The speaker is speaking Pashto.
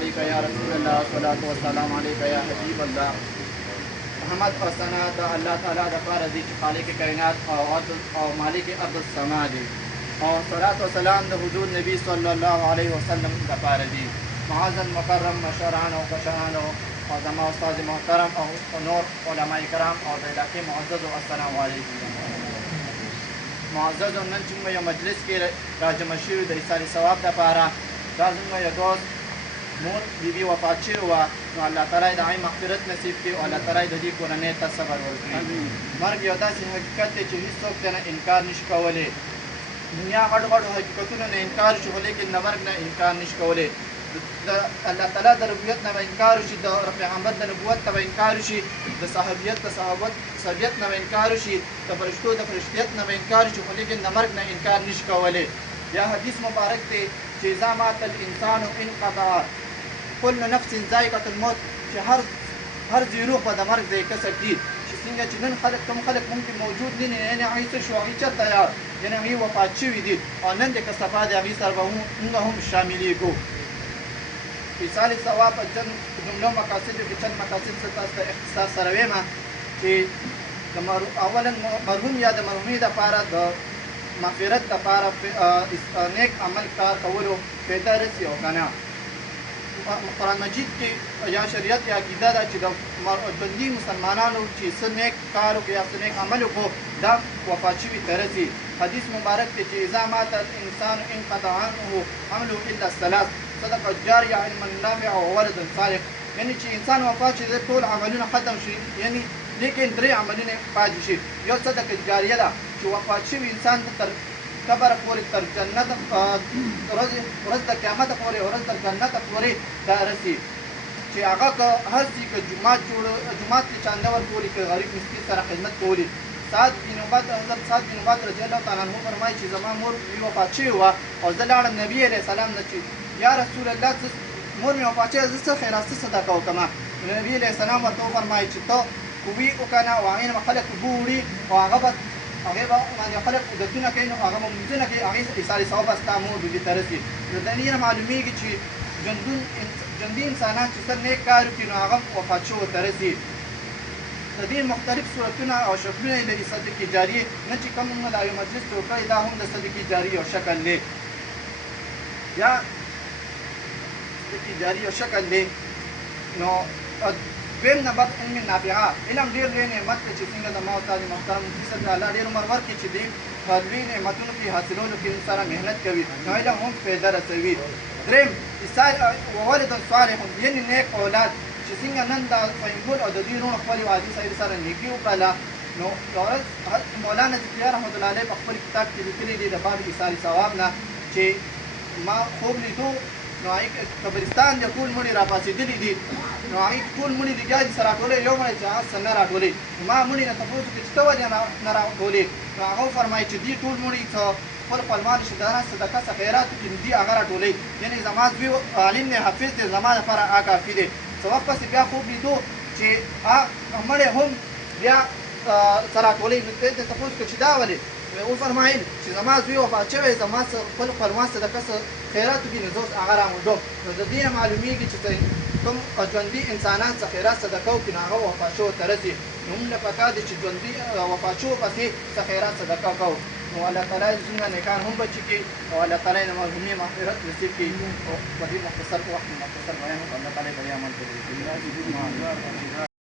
عليك يا رسول الله صلاة والسلام عليك يا حبيب الله. حمد او ثنا د الله تعالی د پاره دی چې خالق کائنات او مالک ارض السما دی، او صلات و سلام د حضور نبی صلی الله علیه وسلم د پاره دی. معزز مکرم مشران او کشران او زما استاد محترم او نور علماء کرام او د علاقې معزز السلام علیکم. معزز نن چې موږ یو مجلس کې راجمع شوي د ایصال ثواب دپاره، دا زموږ یو دوست مور بیبي وفات شوې وه، نو الله تعالی د هغې مغفرت نصیب کړي او الله تعالی د دې کورنۍ ته صبر ورکړي. مرګ یو داسې حقیقت دی چې هېڅوک ترې نه انکار نشي کولی. دنیا غټ غټو حقیقتونو نه انکار شي، خو لیکن د مرګ نه انکار نشي کولی. د الله تعالی د ربوبیت نه به انکار وشي، د پیغمبر د نبوت ته به انکار وشي، د صحابیت د صحابیت نه به انکار وشي، د فرشتو د فرشتیت نه به انکار وشي، خو لیکن د مرګ نه انکار نشي کولی. یا حدیث مبارک دی چې اذا مات الانسان انقطع كل نفس ذائقة الموت، چې هر ذی روح به د مرګ ذایقه څکي. چې څنګه چې نن خلک کوم خلک ممکن موجود نه دي، یعنې هغوی څه شو، هغوی چېرته یعنې هغوی وفات شوي دي، او نن د که صفا دی هغوی سره به موږ هم شاملېږو. ایصال ثواب په جملو مقاصدو کې چند مقاصد زه تاسو ته اختصار سره ویمه چې اولا مرحوم یا د مرحومې دپاره د مغفرت دپاره نیک عمل کار کولو فایده رسي او که نه. قرآن مجید کې یا شریعت یا عقیده ده چې د ژوندي مسلمانانو چې څه نیک کار وکړي یا څه نیک عمل وکړو دا وفات شوي ته رسي. حدیث مبارک دی چې اذا مات الانسان انقطع عنه عمله الا الثلاث، صدقه جاریه، علم نافع او ولد صالح. یعنې چې انسان وفات شي ټول عملونه ختم شي، یعنی لیکن درې عملونه پاتې شي. یو صدقه جاریه ده چې وفات شوي انسان تر قبر پورې تر جنت ورځ د قیامت پورې ورځ د جنت پورې دا رسي، چې هغه که هر څه که جومات کې چانده ورکولي، که غریب مسکین سره خدمت کولي. حضرت سعد بن عباد رضی الله تعالی عنه فرمایي چې زما مور مې وفات شوې وه او زه لاړم نبي علیه السلام نه چې یا رسول الله مور مې وفات شوې، زه څه خیرات څه صدقه وکړمه؟ نبي علیه السلام ورته وفرمایي چې ته کوي وکنه او هغې نه به خلک اوبه وړي او هغه به باندې خلک عدتونه کوي، نو هغه به لمونځونه کوي، هغې ایصال ثواب به ستا مور بیبي ته رسي. نو د دې نه معلومېږي چې ژوندي انسانان چې څه نیک کار وکړي نو هغه وفات شوو ته رسي. د دې مختلف صورتونه او شکلونه یې لري. صدقې جاریې نه چې کوم موږ دا یو مجلس جوړ کړی دا هم د صدقې جاریې یو شکل دی، یا صدقې جاریې یو شکل دی. نو دویم نمبر علم نافعه، علم ډېر لوی نعمت دی چې څنګه زما استاد محترم مفتي صاحب الله ډېر عمر ورکړي چې دې لوی نعمتونو کې حاصلولو کې سره محنت کوي، نو علم هم فایده رسوي. دریم وولد صالح، یعنې نیک اولاد چې څنګه نن دا فهمګل او د دې روڼ خپلې والدي صاحب سره نیکي وکړله. نو یو ورځ مولانا ذکریا رحمت الله علیه په خپل کتاب کې لیکلي دي د باب ایصال ثواب نه چې ما خوب لیدو، نو هغې قبرستان د ټول مړي راپاڅېدلي دي، نو هغې ټول مړي لګیا دي سره راټولوي، یو مړی چې هغه څه نه راټولوي. نو ما مړي نه تپوس وکړې چې ته ولې نه راټولې؟ نو هغه وفرمایي چې دې ټول مړي څه خپل خپلوان چې د صدقه څه خیرات وکړي نو دې هغه راټولوي، یعنې زما زوی عالم دی، حافظ دی، زما لپاره هغه کافي دی. څه وخت پسې بیا خوب لیدو چې مړی هم بیا څه راټولوي، نو ته تپوس وکړه چې دا ولې؟ وفرمایل چې زما زوی وفات شوی، زما خپل خپلوان صدقه څه خیرات وکړي نو زه اوس هغه راموندم. نو د دې نه معلومېږي چې کوم ژوندي انسانان څه خیرات صدقه وکړي نو هغه وفات شوو ته رسي. نو موږ له پکار دی چې ژوندي وفات شوو پسې څه خیرات صدقه کوو. نو الله تعالی زموږ نیکان هم بچي کړي او الله تعالی د مرحومې مغفرت نصیب کړي. په دې مختصر وخت مختصر بیان الله تعالی بری عمل کوي.